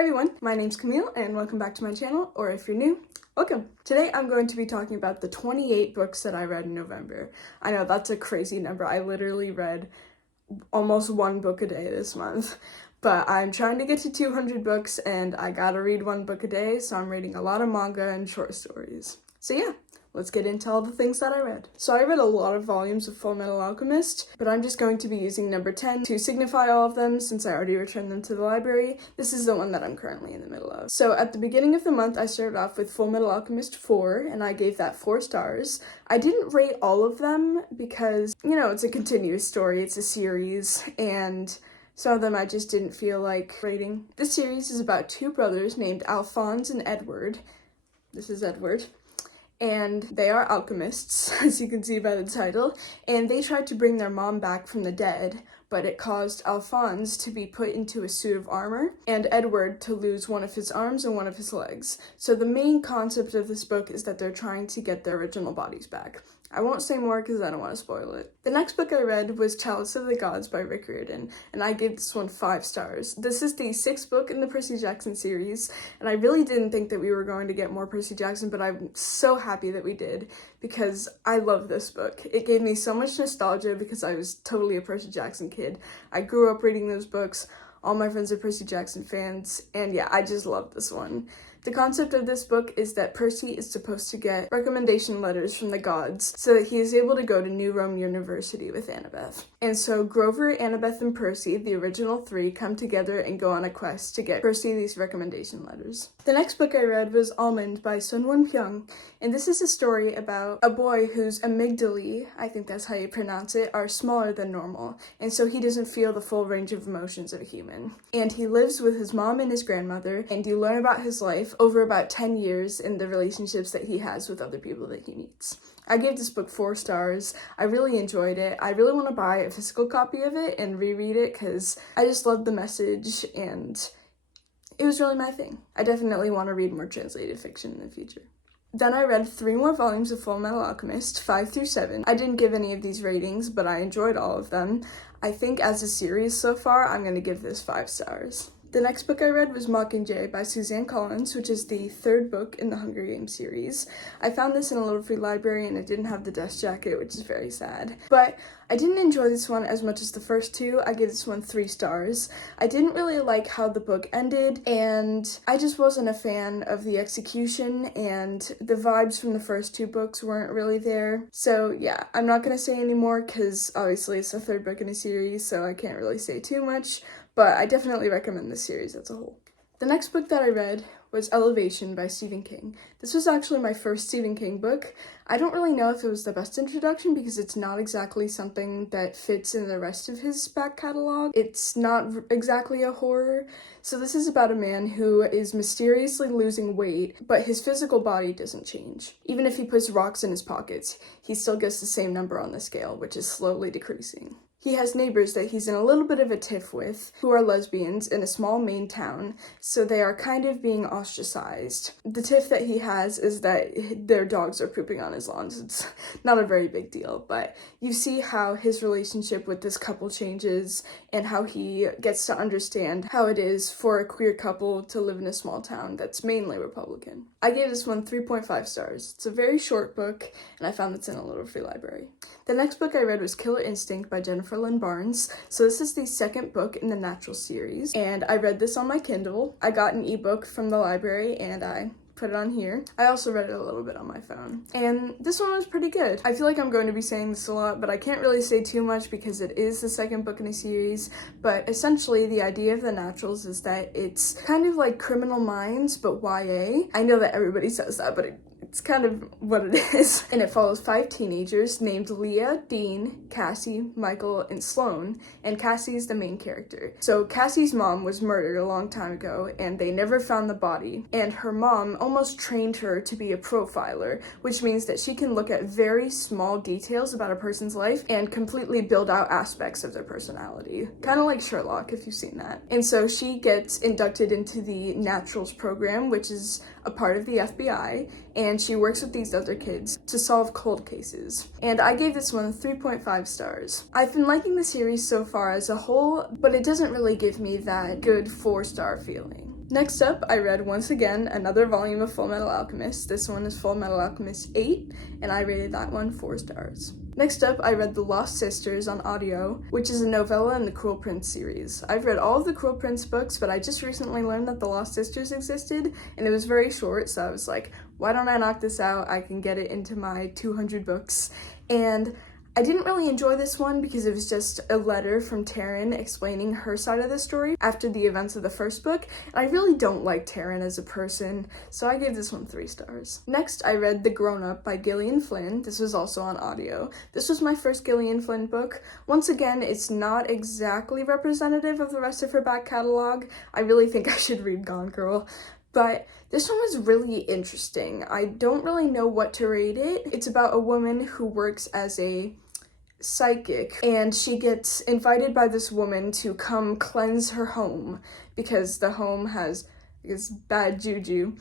Hi everyone, my name's Camille and welcome back to my channel, or if you're new, welcome. Today I'm going to be talking about the 28 books that I read in November. I know that's a crazy number. I literally read almost one book a day this month, but I'm trying to get to 200 books and I gotta read one book a day, so I'm reading a lot of manga and short stories. So yeah, let's get into all the things that I read. So I read a lot of volumes of Fullmetal Alchemist, but I'm just going to be using number 10 to signify all of them since I already returned them to the library. This is the one that I'm currently in the middle of. So at the beginning of the month, I started off with Fullmetal Alchemist 4, and I gave that 4 stars. I didn't rate all of them because, you know, it's a continuous story, it's a series, and some of them I just didn't feel like rating. This series is about two brothers named Alphonse and Edward. This is Edward. And they are alchemists, as you can see by the title, and they tried to bring their mom back from the dead, but it caused Alphonse to be put into a suit of armor, and Edward to lose one of his arms and one of his legs. So the main concept of this book is that they're trying to get their original bodies back. I won't say more because I don't want to spoil it. The next book I read was Chalice of the Gods by Rick Riordan, and I gave this one 5 stars. This is the 6th book in the Percy Jackson series, and I really didn't think that we were going to get more Percy Jackson, but I'm so happy that we did because I love this book. It gave me so much nostalgia because I was totally a Percy Jackson kid. I grew up reading those books. All my friends are Percy Jackson fans, and yeah, I just love this one. The concept of this book is that Percy is supposed to get recommendation letters from the gods so that he is able to go to New Rome University with Annabeth. And so Grover, Annabeth, and Percy, the original 3, come together and go on a quest to get Percy these recommendation letters. The next book I read was Almond by Sun Won Pyung, and this is a story about a boy whose amygdalae, I think that's how you pronounce it, are smaller than normal, and so he doesn't feel the full range of emotions of a human. And he lives with his mom and his grandmother, and you learn about his life over about 10 years in the relationships that he has with other people that he meets. I gave this book 4 stars. I really enjoyed it. I really want to buy a physical copy of it and reread it because I just loved the message and it was really my thing. I definitely want to read more translated fiction in the future. Then I read 3 more volumes of Fullmetal Alchemist, 5 through 7. I didn't give any of these ratings, but I enjoyed all of them. I think as a series so far, I'm going to give this 5 stars. The next book I read was Mockingjay by Suzanne Collins, which is the 3rd book in the Hunger Games series. I found this in a little free library and it didn't have the dust jacket, which is very sad. But I didn't enjoy this one as much as the first 2. I gave this one 3 stars. I didn't really like how the book ended, and I just wasn't a fan of the execution, and the vibes from the first 2 books weren't really there. So yeah, I'm not gonna say anymore because obviously it's the 3rd book in a series, so I can't really say too much. But I definitely recommend this series as a whole. The next book that I read was Elevation by Stephen King. This was actually my first Stephen King book. I don't really know if it was the best introduction because it's not exactly something that fits in the rest of his back catalog. It's not exactly a horror. So this is about a man who is mysteriously losing weight, but his physical body doesn't change. Even if he puts rocks in his pockets, he still gets the same number on the scale, which is slowly decreasing. He has neighbors that he's in a little bit of a tiff with, who are lesbians in a small Maine town, so they are kind of being ostracized. The tiff that he has is that their dogs are pooping on his lawns. It's not a very big deal, but you see how his relationship with this couple changes and how he gets to understand how it is for a queer couple to live in a small town that's mainly Republican. I gave this one 3.5 stars. It's a very short book, and I found this in a little free library. The next book I read was Killer Instinct by Jennifer Lynn Barnes. So this is the 2nd book in the Natural series, and I read this on my Kindle. I got an ebook from the library and I put it on here. I also read it a little bit on my phone, and this one was pretty good. I feel like I'm going to be saying this a lot, but I can't really say too much because it is the 2nd book in a series, but essentially the idea of the Naturals is that it's kind of like Criminal Minds, but YA. I know that everybody says that, but it's kind of what it is. And it follows 5 teenagers named Leah, Dean, Cassie, Michael, and Sloane, and Cassie is the main character. So Cassie's mom was murdered a long time ago, and they never found the body, and her mom almost trained her to be a profiler, which means that she can look at very small details about a person's life and completely build out aspects of their personality. Kind of like Sherlock, if you've seen that. And so she gets inducted into the Naturals program, which is a part of the FBI, and she works with these other kids to solve cold cases. And I gave this one 3.5 stars. I've been liking the series so far as a whole, but it doesn't really give me that good 4-star feeling. Next up, I read once again another volume of Full Metal Alchemist. This one is Full Metal Alchemist 8, and I rated that one 4 stars. Next up, I read The Lost Sisters on audio, which is a novella in the Cruel Prince series. I've read all of the Cruel Prince books, but I just recently learned that The Lost Sisters existed, and it was very short, so I was like, why don't I knock this out? I can get it into my 200 books. And I didn't really enjoy this one because it was just a letter from Taryn explaining her side of the story after the events of the first book, and I really don't like Taryn as a person, so I gave this one 3 stars. Next, I read The Grown Up by Gillian Flynn. This was also on audio. This was my first Gillian Flynn book. Once again, it's not exactly representative of the rest of her back catalog. I really think I should read Gone Girl. But this one was really interesting. I don't really know what to rate it. It's about a woman who works as a psychic, and she gets invited by this woman to come cleanse her home because the home has bad juju,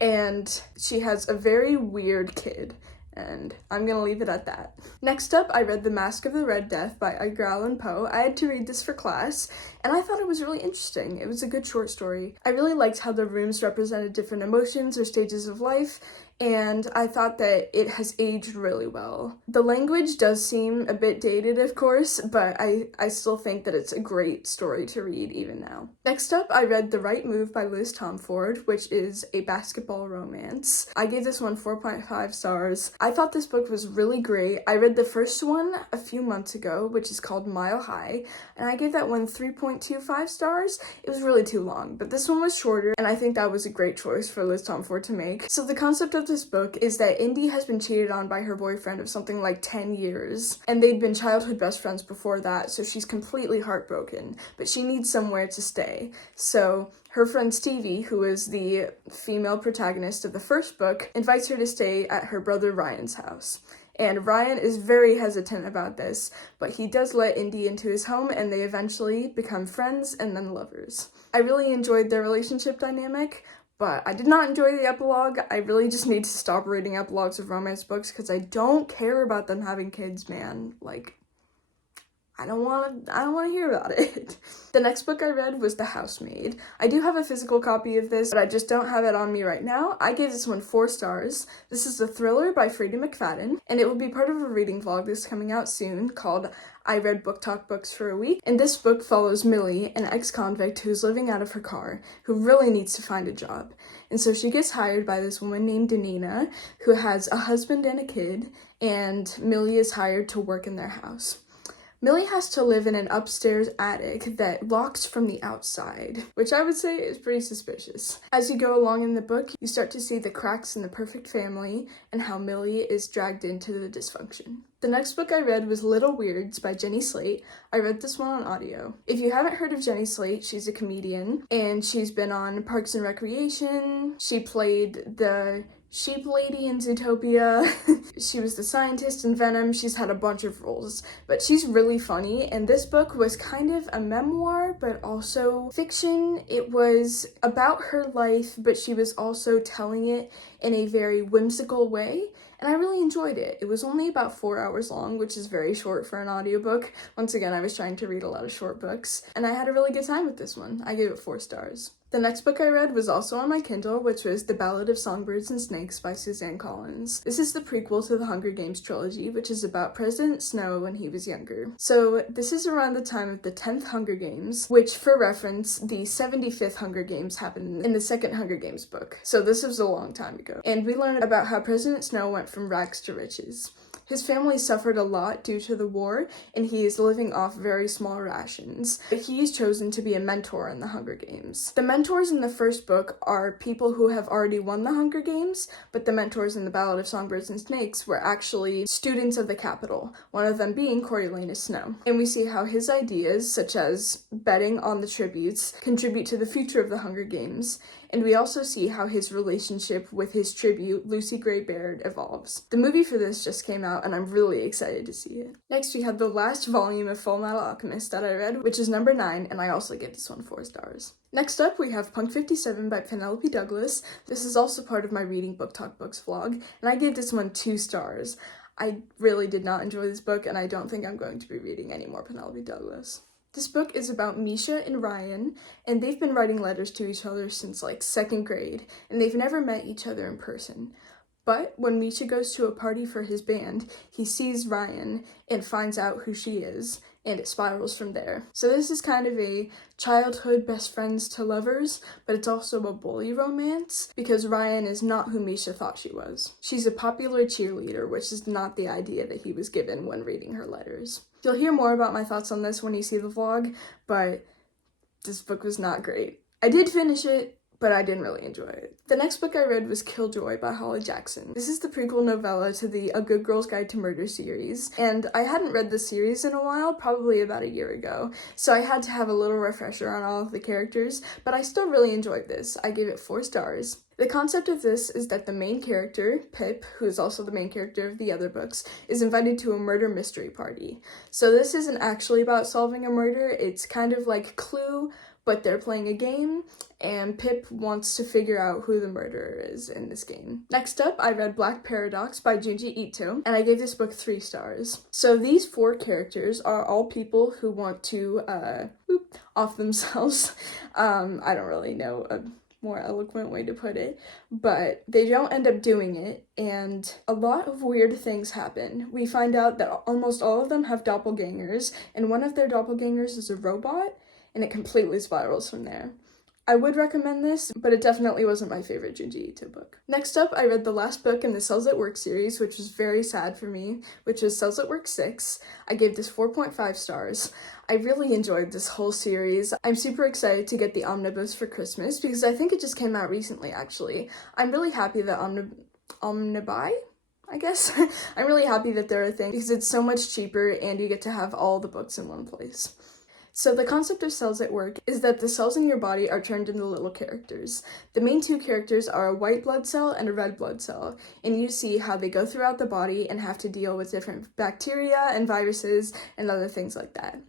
and she has a very weird kid. And I'm gonna leave it at that. Next up, I read The Mask of the Red Death by Edgar Allan Poe. I had to read this for class, and I thought it was really interesting. It was a good short story. I really liked how the rooms represented different emotions or stages of life, and I thought that it has aged really well. The language does seem a bit dated, of course, but I still think that it's a great story to read even now. Next up, I read The Right Move by Liz Tomford, which is a basketball romance. I gave this one 4.5 stars. I thought this book was really great. I read the first one a few months ago, which is called Mile High, and I gave that one 3.25 stars. It was really too long, but this one was shorter, and I think that was a great choice for Liz Tomford to make. So the concept of this book is that Indy has been cheated on by her boyfriend of something like 10 years, and they'd been childhood best friends before that, so she's completely heartbroken, but she needs somewhere to stay. So her friend Stevie, who is the female protagonist of the first book, invites her to stay at her brother Ryan's house. And Ryan is very hesitant about this, but he does let Indy into his home, and they eventually become friends and then lovers. I really enjoyed their relationship dynamic, but I did not enjoy the epilogue. I really just need to stop reading epilogues of romance books because I don't care about them having kids, man. Like, I don't want to hear about it. The next book I read was The Housemaid. I do have a physical copy of this, but I just don't have it on me right now. I gave this one 4 stars. This is a thriller by Freida McFadden, and it will be part of a reading vlog that's coming out soon called I Read Book Talk Books for a Week. And this book follows Millie, an ex-convict who's living out of her car, who really needs to find a job. And so she gets hired by this woman named Danina, who has a husband and a kid, and Millie is hired to work in their house. Millie has to live in an upstairs attic that locks from the outside, which I would say is pretty suspicious. As you go along in the book, you start to see the cracks in the perfect family and how Millie is dragged into the dysfunction. The next book I read was Little Weirds by Jenny Slate. I read this one on audio. If you haven't heard of Jenny Slate, she's a comedian, and she's been on Parks and Recreation. She played the Sheep Lady in Zootopia. She was the scientist in Venom. She's had a bunch of roles, but she's really funny, and this book was kind of a memoir, but also fiction. It was about her life, but she was also telling it in a very whimsical way, and I really enjoyed it. It was only about 4 hours long, which is very short for an audiobook. Once again, I was trying to read a lot of short books, and I had a really good time with this one. I gave it 4 stars. The next book I read was also on my Kindle, which was The Ballad of Songbirds and Snakes by Suzanne Collins. This is the prequel to the Hunger Games trilogy, which is about President Snow when he was younger. So this is around the time of the 10th Hunger Games, which, for reference, the 75th Hunger Games happened in the second Hunger Games book. So this was a long time ago. And we learned about how President Snow went from rags to riches. His family suffered a lot due to the war, and he is living off very small rations. But he is chosen to be a mentor in the Hunger Games. The mentors in the first book are people who have already won the Hunger Games, but the mentors in the Ballad of Songbirds and Snakes were actually students of the Capitol, one of them being Coriolanus Snow. And we see how his ideas, such as betting on the tributes, contribute to the future of the Hunger Games. And we also see how his relationship with his tribute, Lucy Gray Baird, evolves. The movie for this just came out, and I'm really excited to see it. Next, we have the last volume of Full Metal Alchemist that I read, which is number 9, and I also gave this one 4 stars. Next up, we have Punk 57 by Penelope Douglas. This is also part of my Reading Book Talk Books vlog, and I gave this one 2 stars. I really did not enjoy this book, and I don't think I'm going to be reading any more Penelope Douglas. This book is about Misha and Ryan, and they've been writing letters to each other since like 2nd grade, and they've never met each other in person. But when Misha goes to a party for his band, he sees Ryan and finds out who she is, and it spirals from there. So this is kind of a childhood best friends to lovers, but it's also a bully romance because Ryan is not who Misha thought she was. She's a popular cheerleader, which is not the idea that he was given when reading her letters. You'll hear more about my thoughts on this when you see the vlog, but this book was not great. I did finish it, but I didn't really enjoy it. The next book I read was Killjoy by Holly Jackson. This is the prequel novella to the A Good Girl's Guide to Murder series, and I hadn't read this series in a while, probably about a year ago, so I had to have a little refresher on all of the characters, but I still really enjoyed this. I gave it 4 stars. The concept of this is that the main character, Pip, who is also the main character of the other books, is invited to a murder mystery party. So this isn't actually about solving a murder, it's kind of like Clue, but they're playing a game, and Pip wants to figure out who the murderer is in this game. Next up, I read Black Paradox by Junji Ito, and I gave this book 3 stars. So these 4 characters are all people who want to, off themselves. I don't really know a more eloquent way to put it, but they don't end up doing it, and a lot of weird things happen. We find out that almost all of them have doppelgangers, and one of their doppelgangers is a robot, and it completely spirals from there. I would recommend this, but it definitely wasn't my favorite Junji Ito book. Next up, I read the last book in the Cells at Work series, which was very sad for me, which was Cells at Work 6. I gave this 4.5 stars. I really enjoyed this whole series. I'm super excited to get the omnibus for Christmas, because I think it just came out recently, actually. I'm really happy that omnibuy? I guess. I'm really happy that they're a thing, because it's so much cheaper, and you get to have all the books in one place. So the concept of cells at work is that the cells in your body are turned into little characters. The main 2 characters are a white blood cell and a red blood cell, and you see how they go throughout the body and have to deal with different bacteria and viruses and other things like that.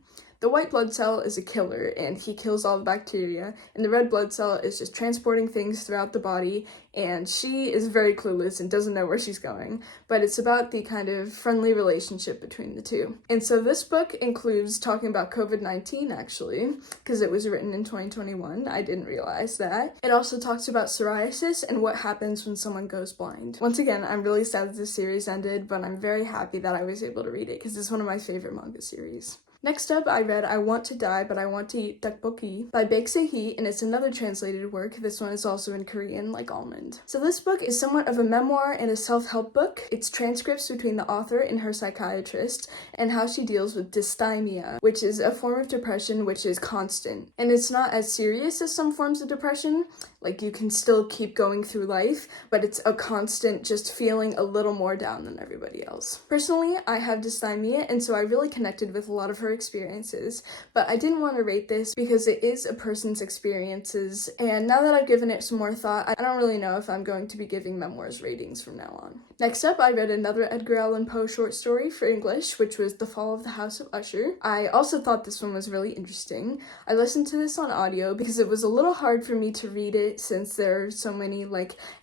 The white blood cell is a killer, and he kills all the bacteria, and the red blood cell is just transporting things throughout the body, and she is very clueless and doesn't know where she's going, but it's about the kind of friendly relationship between the 2. And so this book includes talking about COVID-19, actually, because it was written in 2021. I didn't realize that. It also talks about psoriasis and what happens when someone goes blind. Once again, I'm really sad that this series ended, but I'm very happy that I was able to read it, because it's one of my favorite manga series. Next up, I read I Want to Die, But I Want to Eat Tteokbokki by Baek Se-hee, and it's another translated work. This one is also in Korean, like Almond. So this book is somewhat of a memoir and a self-help book. It's transcripts between the author and her psychiatrist, and how she deals with dysthymia, which is a form of depression which is constant. And it's not as serious as some forms of depression, like you can still keep going through life, but it's a constant just feeling a little more down than everybody else. Personally, I have dysthymia, and so I really connected with a lot of her experiences, but I didn't want to rate this because it is a person's experiences, and now that I've given it some more thought, I don't really know if I'm going to be giving memoirs ratings from now on. Next up, I read another Edgar Allan Poe short story for English, which was The Fall of the House of Usher. I also thought this one was really interesting. I listened to this on audio because it was a little hard for me to read it since there are so many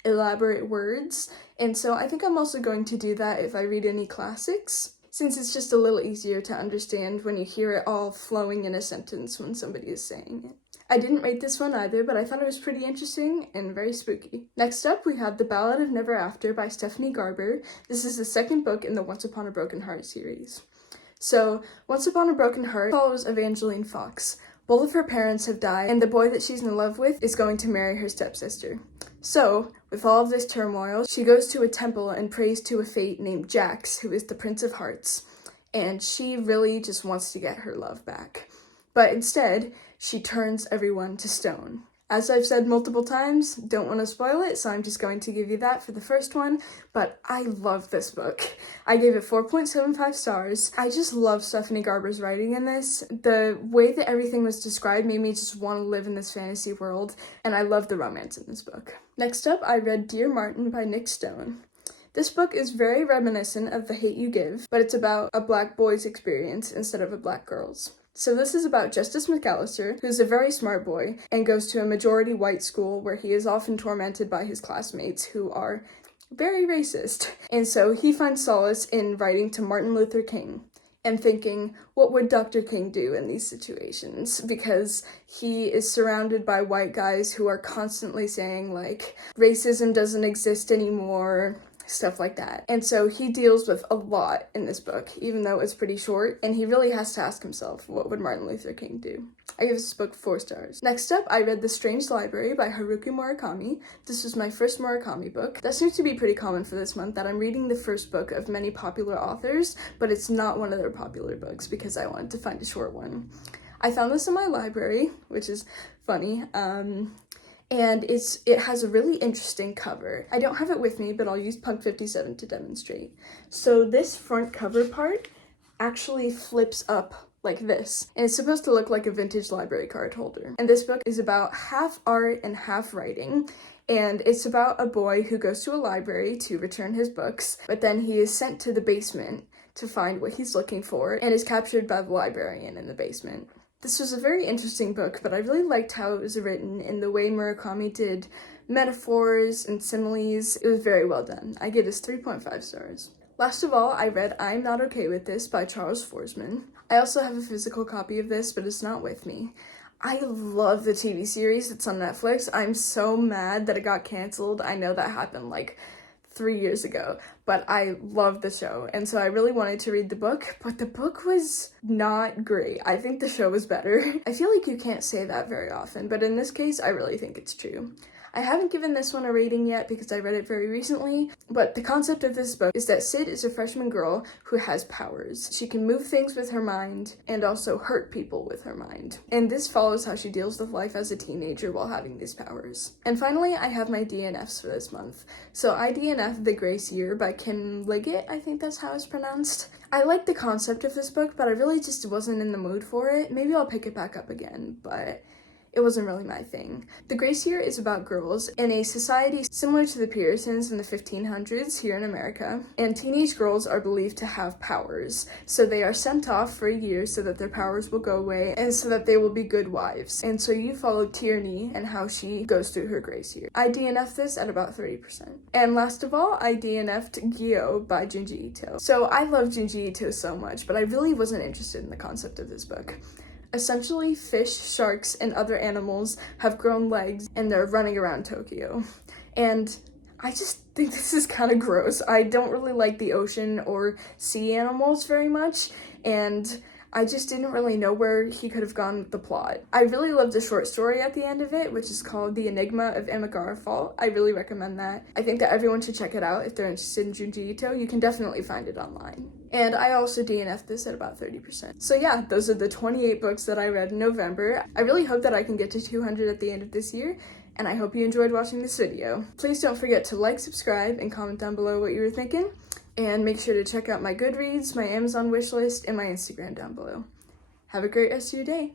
elaborate words, and so I think I'm also going to do that if I read any classics, since it's just a little easier to understand when you hear it all flowing in a sentence when somebody is saying it. I didn't rate this one either, but I thought it was pretty interesting and very spooky. Next up, we have The Ballad of Never After by Stephanie Garber. This is the 2nd book in the Once Upon a Broken Heart series. So, Once Upon a Broken Heart follows Evangeline Fox. Both of her parents have died, and the boy that she's in love with is going to marry her stepsister. So, with all of this turmoil, she goes to a temple and prays to a fate named Jax, who is the Prince of Hearts, and she really just wants to get her love back. But instead, she turns everyone to stone. As I've said multiple times, don't want to spoil it, so I'm just going to give you that for the first one, but I love this book. I gave it 4.75 stars. I just love Stephanie Garber's writing in this. The way that everything was described made me just want to live in this fantasy world, and I love the romance in this book. Next up, I read Dear Martin by Nick Stone. This book is very reminiscent of The Hate U Give, but it's about a black boy's experience instead of a black girl's. So this is about Justice McAllister, who's a very smart boy, and goes to a majority white school where he is often tormented by his classmates who are very racist. And so he finds solace in writing to Martin Luther King. and thinking, what would Dr. King do in these situations? Because he is surrounded by white guys who are constantly saying, like, racism doesn't exist anymore, stuff like that. And so he deals with a lot in this book, even though it's pretty short, and he really has to ask himself, what would Martin Luther King do? I give this book 4 stars. Next up, I read The Strange Library by Haruki Murakami. This was my first Murakami book. That seems to be pretty common for this month, that I'm reading the first book of many popular authors, but it's not one of their popular books because I wanted to find a short one. I found this in my library, which is funny, and it has a really interesting cover. I don't have it with me, but I'll use Punk 57 to demonstrate. So this front cover part actually flips up like this, and it's supposed to look like a vintage library card holder. And this book is about half art and half writing, and it's about a boy who goes to a library to return his books, but then he is sent to the basement to find what he's looking for, and is captured by the librarian in the basement. This was a very interesting book, but I really liked how it was written and the way Murakami did metaphors and similes. It was very well done. I give this 3.5 stars. Last of all, I read I'm Not Okay With This by Charles Forsman. I also have a physical copy of this, but it's not with me. I love the TV series. It's on Netflix. I'm so mad that it got canceled. I know that happened like 3 years ago, but I love the show, and so I really wanted to read the book, but the book was not great. I think the show was better. I feel like you can't say that very often, but in this case, I really think it's true. I haven't given this one a rating yet because I read it very recently, but the concept of this book is that Sid is a freshman girl who has powers. She can move things with her mind and also hurt people with her mind. And this follows how she deals with life as a teenager while having these powers. And finally, I have my DNFs for this month. So I DNF'd The Grace Year by Kim Liggett, I think that's how it's pronounced. I like the concept of this book, but I really just wasn't in the mood for it. Maybe I'll pick it back up again, but it wasn't really my thing. The Grace Year is about girls in a society similar to the Puritans in the 1500s here in America, and teenage girls are believed to have powers. So they are sent off for a year so that their powers will go away and so that they will be good wives. And so you follow Tierney and how she goes through her Grace Year. I DNF'd this at about 30%. And last of all, I DNF'd Guo by Junji Ito. So I love Junji Ito so much, but I really wasn't interested in the concept of this book. Essentially, fish, sharks, and other animals have grown legs and they're running around Tokyo. And I just think this is kind of gross. I don't really like the ocean or sea animals very much, and I just didn't really know where he could have gone with the plot. I really loved the short story at the end of it, which is called The Enigma of Imagara Fault. I really recommend that. I think that everyone should check it out if they're interested in Junji Ito. You can definitely find it online. And I also DNF'd this at about 30%. So yeah, those are the 28 books that I read in November. I really hope that I can get to 200 at the end of this year, and I hope you enjoyed watching this video. Please don't forget to like, subscribe, and comment down below what you were thinking. And make sure to check out my Goodreads, my Amazon wishlist, and my Instagram down below. Have a great rest of your day.